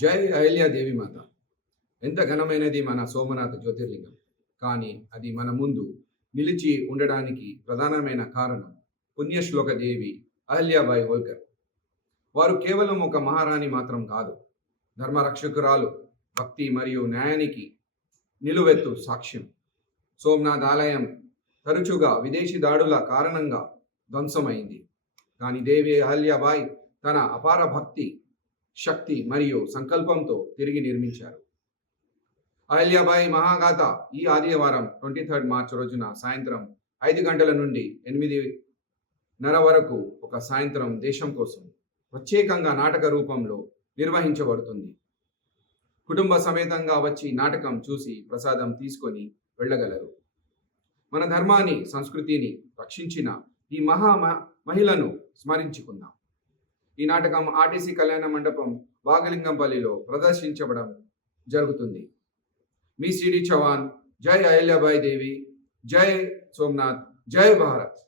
జై అహల్యాదేవి మాత. ఎంత ఘనమైనది మన సోమనాథ జ్యోతిర్లింగం. కానీ అది మన ముందు నిలిచి ఉండడానికి ప్రధానమైన కారణం పుణ్యశ్లోక దేవి అహల్యాబాయి హోల్కర్. వారు కేవలం ఒక మహారాణి మాత్రం కాదు, ధర్మరక్షకురాలు, భక్తి మరియు న్యాయానికి నిలువెత్తు సాక్ష్యం. సోమనాథ్ ఆలయం తరచుగా విదేశీ దాడుల కారణంగా ధ్వంసమైంది. కానీ దేవి అహల్యాబాయి తన అపార భక్తి, శక్తి మరియు సంకల్పంతో తిరిగి నిర్మించారు. అహల్యాబాయి మహాగాథ ఈ ఆదివారం 23 మార్చి రోజున సాయంత్రం 5 గంటల నుండి 8:30 వరకు ఒక సాయంత్రం దేశం కోసం ప్రత్యేకంగా నాటక రూపంలో నిర్వహించబడుతుంది. కుటుంబ సమేతంగా వచ్చి నాటకం చూసి ప్రసాదం తీసుకొని వెళ్ళగలరు. మన ధర్మాన్ని, సంస్కృతిని రక్షించిన ఈ మహిళను స్మరించుకుందాం. ఈ నాటకం ఆర్టీసీ కళ్యాణ మండపం, వాగలింగంపల్లిలో ప్రదర్శించబడం జరుగుతుంది. మీ సిడి చవాన్. జై అహల్యాబాయి దేవి, జై సోమనాథ్, జై భారత్.